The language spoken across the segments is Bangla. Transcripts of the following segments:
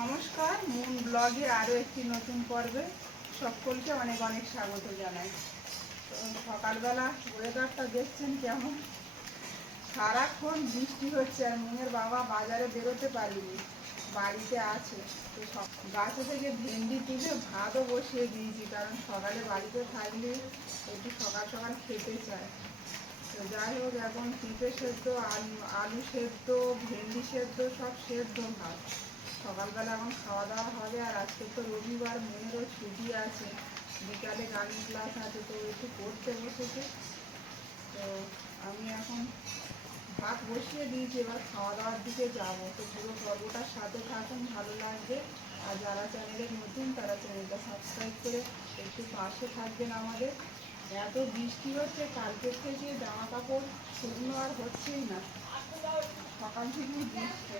নমস্কার, মুন ব্লগের আরও একটি নতুন পর্বে সকলকে অনেক অনেক স্বাগত জানাই। তো সকালবেলা ওয়েদারটা দেখছেন কেমন, সারাক্ষণ বৃষ্টি হচ্ছে আর মুনের বাবা বাজারে বেরোতে পারিনি, বাড়িতে আছে। তো গাছে থেকে ভেন্ডি তুলে ভাতও বসিয়ে দিয়েছি, কারণ সকালে বাড়িতে থাকলে একটু সকাল সকাল খেতে চায়। তো যাই হোক, এখন পেঁপে সেদ্ধ, আলু সেদ্ধ, ভেন্ডি সেদ্ধ, সব সেদ্ধ ভাত সকালবেলা এখন খাওয়া দাওয়া হবে। আর আজকে তো রবিবার, মেয়েরও ছুটি আছে, বিকালে গানের ক্লাস আছে, তো একটু পড়তে বসেছে। তো আমি এখন ভাত বসিয়ে দিয়েছি, এবার খাওয়া দাওয়ার দিকে যাবো। তো পুরো পর্বটার সাথে থাকুন, ভালো লাগবে। আর যারা চ্যানেলে নতুন তারা চ্যানেলটা সাবস্ক্রাইব করে একটু পাশে থাকবেন আমাদের। এত বৃষ্টি হচ্ছে, কালকের থেকে জামা কাপড় শুকনো আর হচ্ছেই না, সকাল থেকেই বৃষ্টি।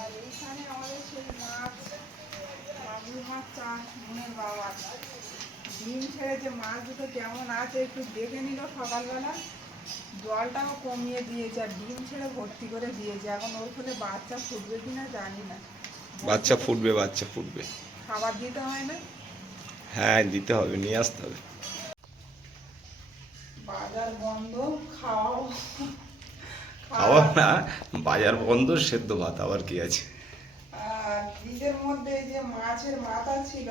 আর এইখানে আমাদের সেই মাছ, মাগুর মাছ চাষ মনের বাবা ডিম ছেড়েছে। মাছ দুটো কেমন আছে একটু দেখে নিল সকালবেলা, জলটাও কমিয়ে দিয়েছে আর ডিম ছেড়ে ভর্তি করে দিয়েছে। এখন ওর ফলে বাচ্চা ফুটবে কিনা জানি না। বাচ্চা ফুটবে, বাচ্চা ফুটবে। খাবার দিতে হয় না? হ্যাঁ, দিতে হবে, নিয়ে আসতে হবে। বাজার বন্ধ, খাওয়াও খাওয়া না, বাজার বন্ধ, সেদ্ধ ভাত আবার কি আছে। আর ফ্রিজের মধ্যে যে মাছের মাথা ছিল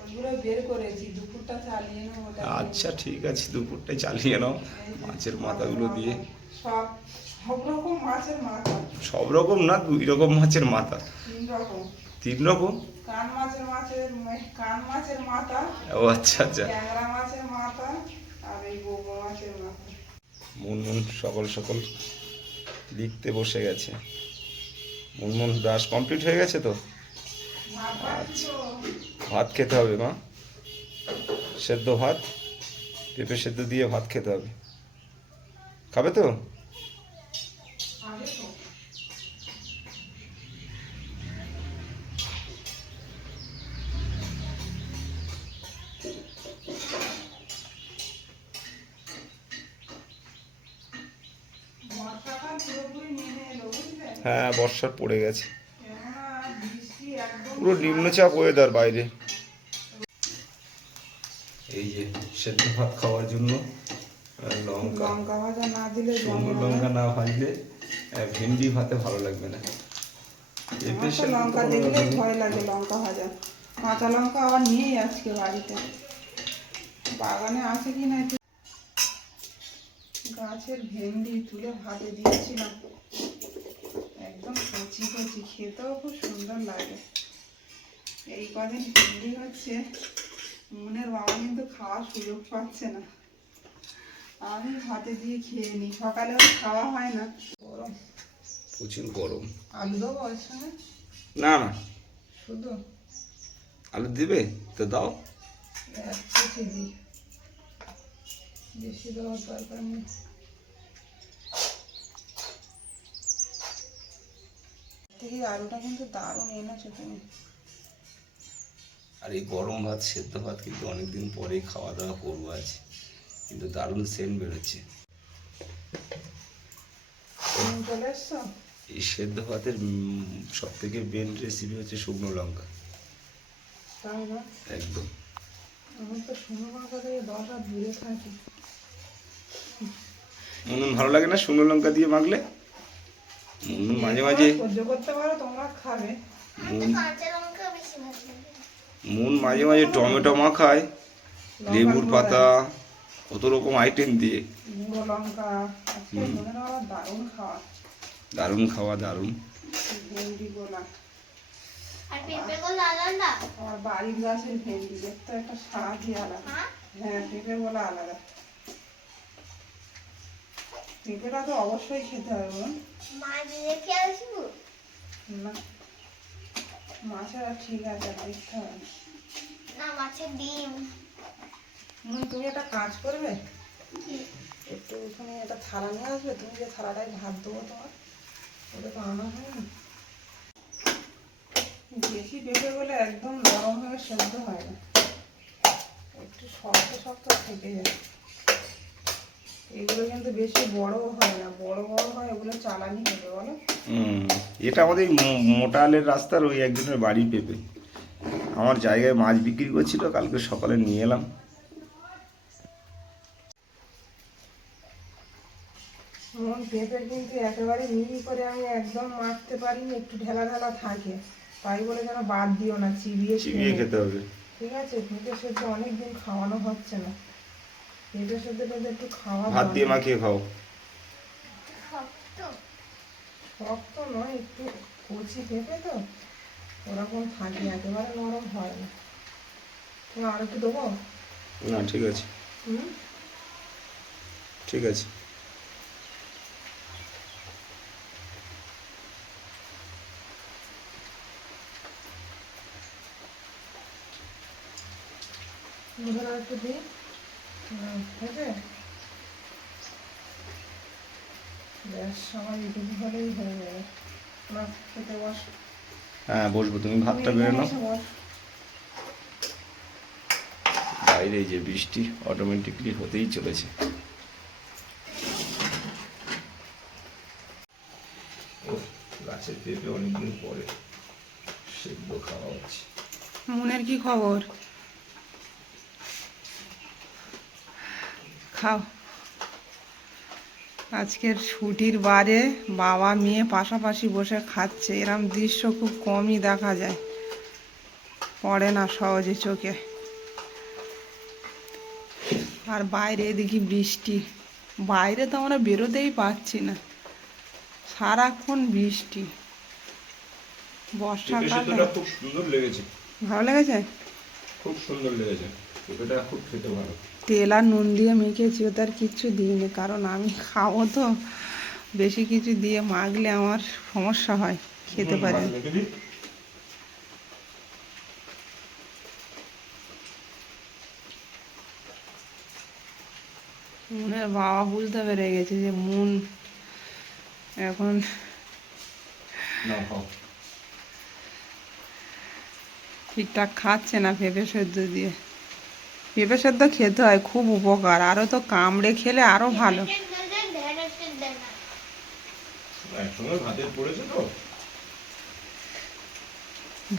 ওইগুলো বের করেছি, দুপুরটা চালিয়ে নেবো। আচ্ছা ঠিক আছে, দুপুরটাই চালিয়ে নাও মাছের মাথাগুলো দিয়ে। সব সব রকম মাছের মাথা, সব রকম না, 2 রকম মাছের মাথা। 3 রকম। 3 রকম? কান মাছের মাথা, ও আচ্ছা আচ্ছা। ট্যাংরা মাছের মাথা আর এই গোবো মাছের মাথা। মুনমুন সকাল সকাল লিখতে বসে গেছে। মুনমুন ব্রাশ কমপ্লিট হয়ে গেছে তো? আচ্ছা, ভাত খেতে হবে মা, সেদ্ধ ভাত, পেঁপে সেদ্ধ দিয়ে ভাত খেতে হবে। খাবে তো? হ্যাঁ, বর্ষা পড়ে গেছে, পুরো নিম্নচাপ ওয়েদার বাইরে। এই যে সেদ্ধ ভাত খাওয়ার জন্য লঙ্কা ভাজা না দিলে, শুকনো লঙ্কা না ভাজলে ভেন্ডি ভাতে ভালো লাগবে না। লঙ্কা দেখলে ভয় লাগে, লঙ্কা ভাজা। কাঁচা লঙ্কা আবার নিয়েই আজকে বাড়িতে, বাগানে আছে কি না। গাছের ভেন্ডি তুলে ভাতে দিয়েছিলাম, একদম কচি কচি, খেতেও খুব সুন্দর লাগে। এই কদিন ভেন্ডি হচ্ছে, মনের বাবা কিন্তু খাওয়ার সুযোগ পাচ্ছে না, আমি ভাতে দিয়ে খেয়ে নিই। সকালে খাওয়া হয় না, গরম, প্রচুর গরম। আলু দেবো ওর সঙ্গে? না না, শুধু আলু দিবে তো দাও। দিই, বেশি দেওয়ার দরকার নেই। থেকে আলুটা কিন্তু দারুণ এনেছো তুমি। আর এই গরম ভাত, সেদ্ধ ভাত কিন্তু অনেকদিন পরেই খাওয়া দাওয়া করবো আজ, কিন্তু দারুণ সেন্ট বেরোচ্ছে। চলে এসছো? এই সেদ্ধ ভাতের সব থেকে মেন রেসিপি হচ্ছে শুকনো লঙ্কা। তাই না? একদম। আমি তো শুকনো লঙ্কা থেকে 10 হাত দূরে থাকি। মুন ভালো লাগে না শুকনো লঙ্কা দিয়ে মাখলে? মুন মাঝে মাঝে সহ্য করতে পারো, তোমরা খাবে। মুন মাঝে মাঝে টমেটো মাখায়, লেবুর পাতা, কত রকম আইটেম দিয়ে। গুঁড়ো লঙ্কা, আজকে মনে হয় দারুণ খাওয়া। দারুণ খাওয়া, দারুণ। ভেন্ডি গোলা, আর পেঁপে গোলা আলাদা? আমার বাড়ির গাছের ভেন্ডি দেখতে একটা স্বাদই আলাদা। হ্যাঁ, পেঁপে গোলা আলাদা। পেঁপেটা তো অবশ্যই খেতে হবে। মাছ রেখে আসবো না, মাছের আর ঠিক আছে, দেখতে হবে না, মাছের ডিম। তুমি একটা কাজ করবে, একটু তুমি একটা থালা নিয়ে আসবে। তুমি যে থালাটায় ভাত দেবো তোমার, ওটা তো আনা হয় না। বেশি পেঁপে বলে একদম নরম হয়ে সেদ্ধ হয় না, একটু শক্ত শক্ত থেকে যায়। এগুলো কিন্তু বেশি বড়ও হয় না, বড় বড় হয় এগুলো চালানি হবে বলো। এটা আমাদের এই মোটা আলের রাস্তার ওই একজনের বাড়ি পেঁপে। আমার জায়গায় মাছ বিক্রি করছিল, কালকে সকালে নিয়ে এলাম। মন পেঁপে কিন্তু একেবারে মিহি করে আমি একদম মাখতে পারিনি, একটু ঢেলা ঢেলা থাকে, তাই বলে যেন বাদ দিও না, চিবিয়ে চিবিয়ে খেতে হবে। ঠিক আছে। পেঁপে সেদ্ধ অনেকদিন খাওয়ানো হচ্ছে না, পেঁপে সেদ্ধটা একটু খাওয়া ভাত দিয়ে মাখিয়ে খাও। শক্ত। শক্ত নয়, একটু কচি পেঁপে তো ওরকম থাকে, একেবারে নরম হয় না। তুমি আর একটু দেবো? না ঠিক আছে, হুম, ঠিক আছে। মুখে আর একটু দিই। হয়েছে? ব্যাস, সবাই এটুকু হলেই হয়ে যাবে। না, খেতে বস। হ্যাঁ বসবো, তুমি ভাতটা তুমি বেড়ে এখানে নাও। এসে বস। বাইরে এই যে বৃষ্টি অটোমেটিকলি হতেই চলেছে। গাছের পেঁপে অনেকদিন পরে সেদ্ধ খাওয়া হচ্ছে। মনের কি খবর? খাও। আজকের ছুটির বারে বাবা মেয়ে পাশাপাশি বসে খাচ্ছে, এরম দৃশ্য খুব কমই দেখা যায়, পড়ে না সহজে চোখে। আর বাইরে এদিকে বৃষ্টি, বাইরে তো আমরা বেরোতেই পারছি না, সারাক্ষণ বৃষ্টি। বর্ষাকালে খুব সুন্দর লেগেছে, ভালো লেগেছে, খুব সুন্দর লেগেছে। পেঁপেটা খুব খেতে ভালো। তেল আর নুন দিয়ে মেখেছি, ওতে আর কিচ্ছু দিইনি, কারণ আমি খাবো তো, বেশি কিছু দিয়ে মাখলে আমার সমস্যা হয়, খেতে পারি না। মুনের বাবা বুঝতে পেরে গেছে যে মুন এখন ঠিকঠাক খাচ্ছে না পেঁপে সেদ্ধ দিয়ে। পেঁপে সেদ্ধ খেতে হয়, খুব উপকার, আরও তো কামড়ে খেলে আরও ভালো।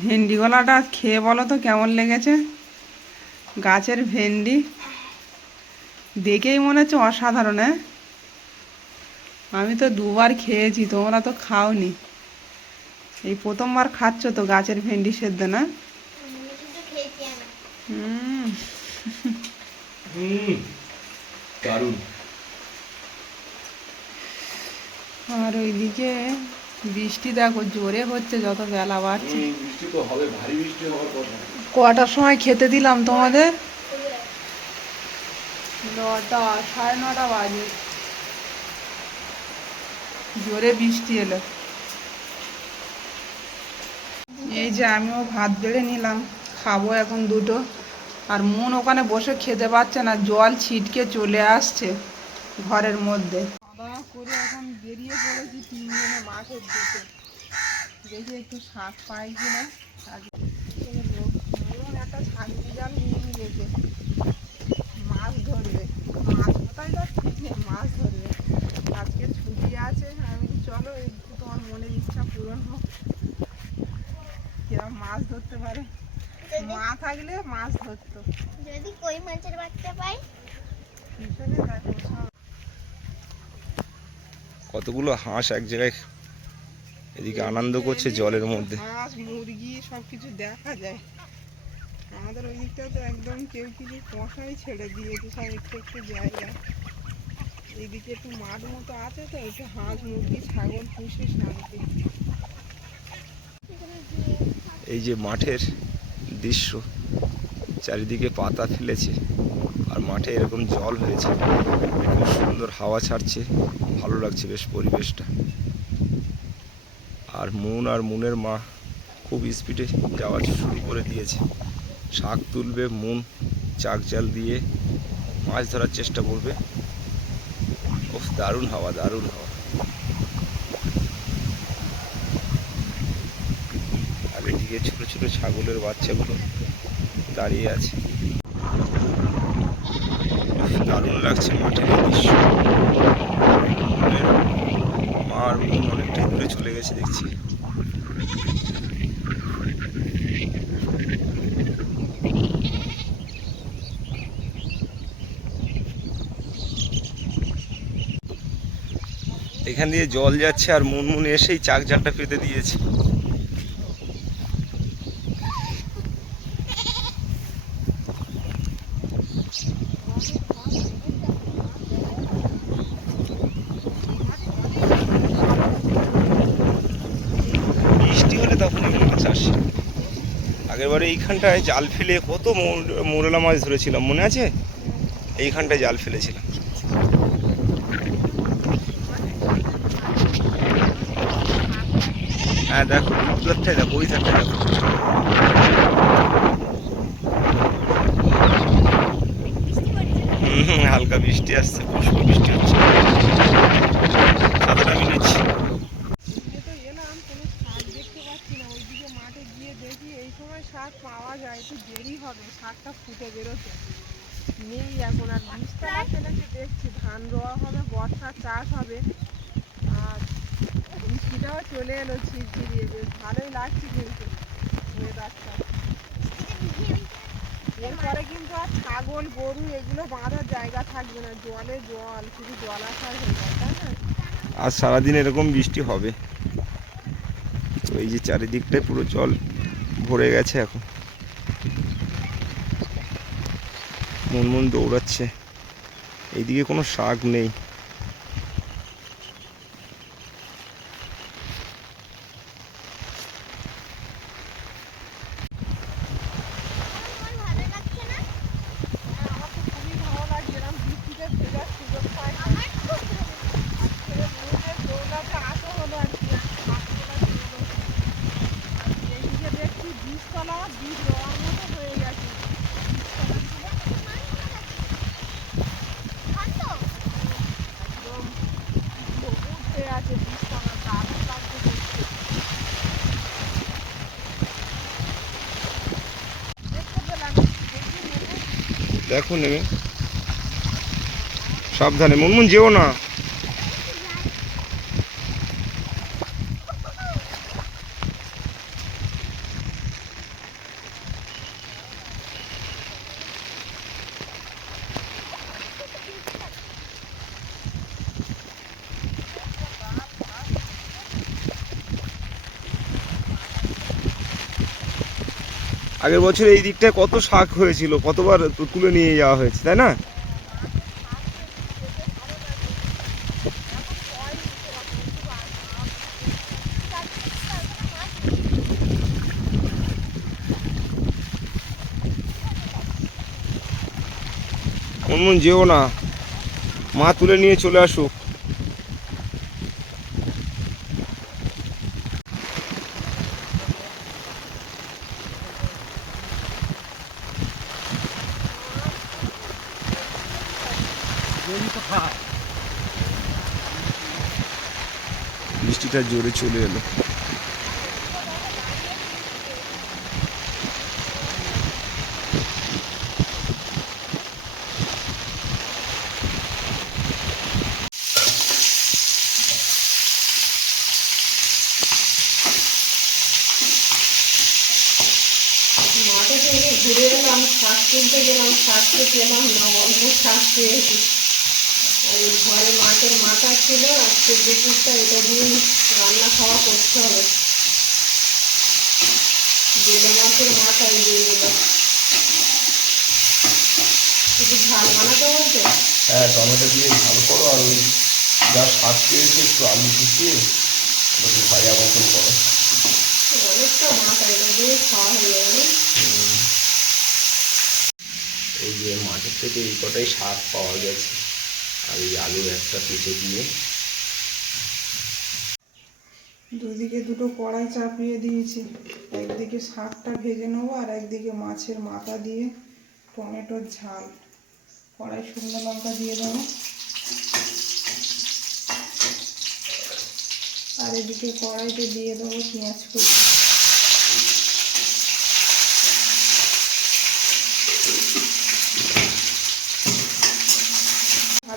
ভেন্ডি গলাটা খেয়ে বলো তো কেমন লেগেছে? গাছের ভেন্ডি দেখেই মনে হচ্ছে অসাধারণ। হ্যাঁ, আমি তো দুবার খেয়েছি, তোমরা তো খাওনি, এই প্রথমবার খাচ্ছ তো গাছের ভেন্ডি সেদ্ধ, না? হুম, দারুণ। আর ওইদিকে বৃষ্টি দেখো জোরে হচ্ছে যত বেলা বাড়ছে। বৃষ্টি তো হবে, ভারী বৃষ্টি হওয়ার কথা। কটার সময় খেতে দিলাম তোমাদের? 9টা, 9:30 বাজে, জোরে বৃষ্টি এলো। এই যে আমিও ভাত বেড়ে নিলাম, খাবো এখন দুটো। আর মন ওখানে বসে খেতে পারছে না, জল ছিটকে চলে আসছে ঘরের মধ্যে। খাওয়া করে এখন বেরিয়ে পড়েছি তিনজনে মাঠের দিকে, দেখি একটু শাক পাই কিনা। মন একটা ছাগলি জাল নিয়ে গেছে, মাছ ধরবে। মাছ কোথায় যাচ্ছে, মাছ ধরবে। আজকে ছুটি আছে, আমি চলো একটু তোমার মনের ইচ্ছা পূরণ হোক, কিরম মাছ ধরতে পারে। মা থাকলে মাছ ধরতো। যদি কই মাছের বাচ্চা পাই। পিছনে দেখো সব। কতগুলো হাঁস এক জায়গায় এদিকে আনন্দ করছে জলের মধ্যে। হাঁস মুরগি সব কিছু দেখা যায়। আমাদের ওই দিকটা তো একদম কেউ কিছু পোষাই ছেড়ে দিয়েছে, সব একটু একটু জায়গা। এইদিকে একটু মাঠ মতো আছে তো, একটু হাঁস মুরগি ছাগল পুষে শান্তি। এই যে মাঠের দৃশ্য, চারিদিকে পাতা ফেলেছে আর মাঠে এরকম জল হয়েছে, খুব সুন্দর হাওয়া ছাড়ছে, ভালো লাগছে বেশ পরিবেশটা। আর মুনের মা খুব স্পিডে যাওয়া শুরু করে দিয়েছে, শাক তুলবে, মুন চাক জাল দিয়ে মাছ ধরার চেষ্টা করবে। ওফ, দারুণ হাওয়া, দারুণ হাওয়া। আর এদিকে ছোট ছোট ছাগলের বাচ্চাগুলো দাঁড়িয়ে আছে। দারুণ লাগছে মাঠের এই দৃশ্য। মা আর বোন অনেকটাই দূরে চলে গেছে দেখছি। এখান দিয়ে জল যাচ্ছে আর মুনমুন এসেই চাক জালটা পেতে দিয়েছে। বৃষ্টি হলে তখনই মাছ আসে। আগেরবারে এইখানটায় জাল ফেলে কত মোরলা মাছ ধরেছিলাম, মনে আছে? এইখানটায় জাল ফেলেছিলাম। হ্যাঁ দেখো, উত্তরটাই দেখো, ওই ধারটাই দেখো। হালকা বৃষ্টি আসছে, পুষ্প বৃষ্টি হচ্ছে। ছাতাটা আমি নিচ্ছি। তো এলাম, কোনো শাক দেখতে পাচ্ছি না। ওইদিকে মাঠে গিয়ে দেখি এই সময় শাক পাওয়া যায়, একটু দেরি হবে শাকটা ফুটে বেরোতে। নেই এখন, আর বীজতলা ফেলেছে দেখছি। ধান রোয়া হবে, বর্ষার চাষ হবে, আর বৃষ্টিটাও চলে এলো ঝিরঝিরিয়ে। বেশ ভালোই লাগছে কিন্তু ওয়েদারটা। এরপরে কিন্তু আর ছাগল গরু এগুলো বাঁধার জায়গা থাকবে না, জলে জল, শুধু জলাশয় হয়ে যায়, তাই না? আর সারাদিন এরকম বৃষ্টি হবে। তো এই যে চারিদিকটায় পুরো জল ভরে গেছে এখন। মুনমুন দৌড়াচ্ছে, এইদিকে কোনো শাক নেই। আমার ভালো লাগছে না। আমার তো খুবই ভালো লাগে, এরকম বৃষ্টিতে ভেজার সুযোগ পাই না। আমার খুব ভালো লাগছে। ছেলে মেয়েদের দৌড়াতে আসা হলো আর কি, হাতগুলো বেরোলো। আর এদিকে দেখছি বীজতলা, বীজ রোয়ার মতো হয়ে গেছে। একদম সবুজ হয়ে আছে বীজতলা, দারুণ লাগছে দেখতে। দেখতে পেলাম, দেখি নেবো। দেখো নেমে, সাবধানে মুনমুন, যেও না। আগের বছর এই দিকটায় কত শাক হয়েছিল, কতবার তুলে নিয়ে যাওয়া হয়েছে, তাই না? মুনমুন যেও না, মা তুলে নিয়ে চলে আসুক। বৃষ্টিটা জোরে চলে এলো। মাঠে থেকে ঘুরে এলাম, শাক তুলতে গেলাম, শাককে পেলাম না, অল্প শাক পেয়েছি। ওই ঘরে মাছের মাথা ছিল, আজকে দুপুরটা এটা দিয়ে রান্না খাওয়া করতে হবে। বেলে মাছের মাথায় দিয়ে দিলাম। শুধু ঝাল বানাতে বলছে। হ্যাঁ, টমেটো দিয়ে ঝাল করো, আর ওই যা শাক পেয়েছে একটু আলু কুচিয়ে একটু ভাজা মতন করো। অনেকটা মাথা, এটা দিয়ে খাওয়া হয়ে যাবে। এই যে মাঠের থেকে এই কটাই শাক পাওয়া গেছে, আর এই আলু একটা কেটে দিয়ে। দুদিকে দুটো কড়াই চাপিয়ে দিয়েছি, একদিকে শাকটা ভেজে নেবো আর একদিকে মাছের মাথা দিয়ে টমেটোর ঝাল। কড়াই শুকনো লঙ্কা দিয়ে দেবো, আর এদিকে কড়াইতে দিয়ে দেবো পেঁয়াজ কুচি।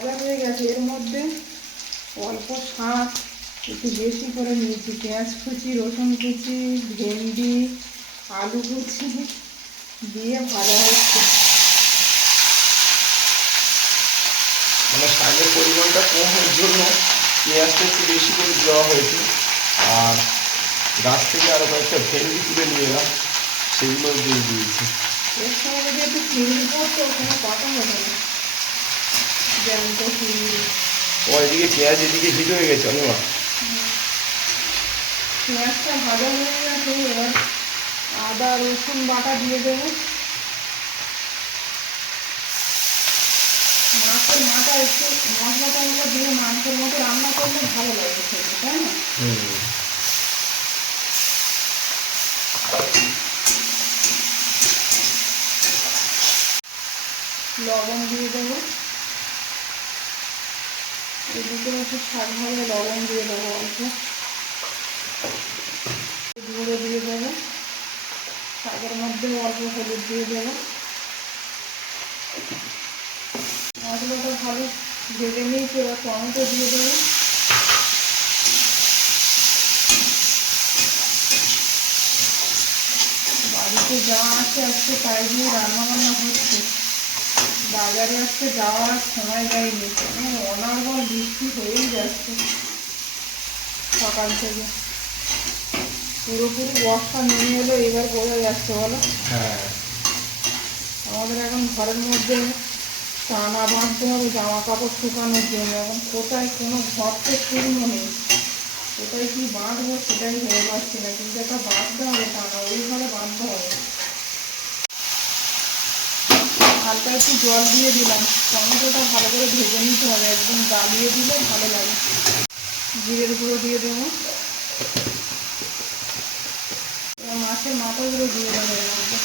ভাজা হয়ে গেছে, এর মধ্যে অল্প শাক একটু বেশি করে নিয়েছি, পেঁয়াজ কুচি, রসুন কুচি, ভেন্ডি, আলু কুচি দিয়ে ভাজা হচ্ছে। মানে শাকের পরিমাণটা কম হওয়ার জন্য পেঁয়াজটা একটু বেশি করে দেওয়া হয়েছে। আর গাছ থেকে আরও কয়েকটা ভেন্ডি তুলে নিয়ে এলাম, সেগুলো দিয়ে দিয়েছি। এর সঙ্গে যদি একটু চিংড়ি পড়তো কোনো কথা হতো না, জ্যান্ত চিংড়ি। ও এদিকে পেঁয়াজ এদিকে হিট হয়ে গেছে অনিমা। পেঁয়াজটা ভাজা হয়ে গেছে, এবার আদা রসুন বাটা দিয়ে দেবো। মাছের মাথা একটু মশলাটা দিয়ে মাংসের মতো রান্না করলে ভালো লাগে খেতে, তাই না? লবণ দিয়ে দেবো, এদিকে একটু শাক ভাজা লবণ দিয়ে দেবো, অল্প গুঁড়ো দিয়ে দেবো, শাকের মধ্যে অল্প হলুদ দিয়ে দেবো। মশলাটা ভালো ভেজে নিয়েছি, এবার টমেটো দিয়ে দেবো। বাড়িতে যা আছে আজকে তাই দিয়ে রান্নাবান্না হচ্ছে। বাজারে আজকে যাওয়ার সময় যায়নি, অনর্গল বৃষ্টি হয়েই যাচ্ছে সকাল থেকে। পুরোপুরি বর্ষা নেমে এলো, এবার বোঝা যাচ্ছে বলো। হ্যাঁ, আমাদের এখন ঘরের মধ্যে টানা বাঁধতে হবে জামা কাপড় শুকানোর জন্য। এখন কোথায় কোনো ঘর তো শূন্য নেই, কোথায় কি বাঁধবো সেটাই ভেবে পাচ্ছি না, কিন্তু একটা বাঁধতে হবে টানা, ওই ঘরে বাঁধতে হবে। হালকা একটু জল দিয়ে দিলাম, টমেটোটা ভালো করে ভেজে নিতে হবে, একদম গালিয়ে দিলে ভালো লাগে। জিরের গুঁড়ো দিয়ে দেবো, এবার মাছের মাথাগুলো দিয়ে দেবো এর মধ্যে।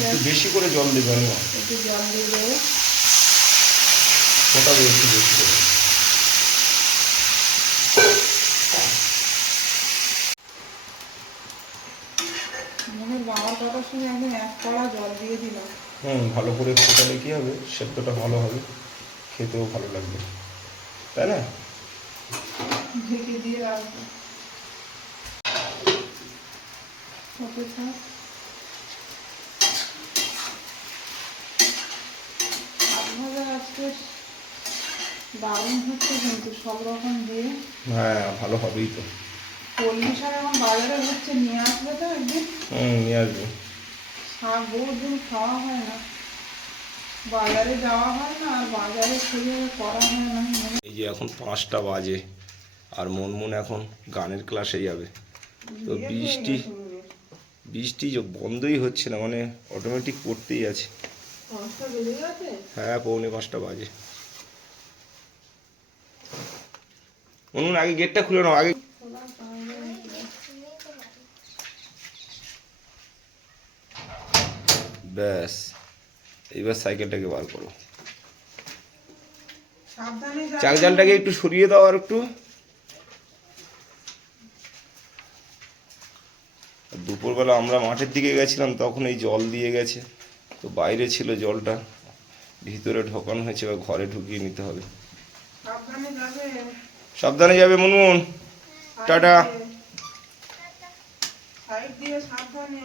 একটু বেশি করে জল দেবে অনিমা, একটু জল দিয়ে দেবো। ওটা বেশি বেশি করে। মনের বাবার কথা শুনে একদম এক কড়া জল দিয়ে দিলাম। ভালো করে ফোটালে কী হবে, সেদ্ধটা ভালো হবে, খেতেও ভালো লাগবে, তাই না? ঢেকে দিয়ে রাখবো, হতে থাক। শাক ভাজা আজকে দারুণ হচ্ছে কিন্তু সব রকম দিয়ে। হ্যাঁ, ভালো হবেই তো। কলমি শাক এখন বাজারে হচ্ছে, নিয়ে আসবে তো একদিন। নিয়ে আসবে। শাক বহুদিন খাওয়া হয় না, বাজারে যাওয়া হয় না, আর বাজারে সেভাবে করা হয় না। এই যে এখন 5টা বাজে, আর মনমন এখন গানের ক্লাসে যাবে। তো বৃষ্টি যে বন্ধই হচ্ছে না, মানে অটোমেটিক পড়তেই আছে। 5টা বেজে গেছে। হ্যাঁ, 4:45 বাজে। মনমন আগে গেটটা খুলে নাও আগে। ব্যাস, এইবার সাইকেলটাকে বার করো। সাবধানে যাবে। চাকজালটাকে একটু সরিয়ে দাও আর একটু। দুপুরবেলা আমরা মাঠের দিকে গেছিলাম, তখন এই জল দিয়ে গেছে, তো বাইরে ছিল জলটা, ভিতরে ঢোকানো হয়েছে, এবার ঘরে ঢুকিয়ে নিতে হবে। সাবধানে যাবে। সাবধানে যাবে মনমন, টাটা। সাইড দিয়ে সাবধানে।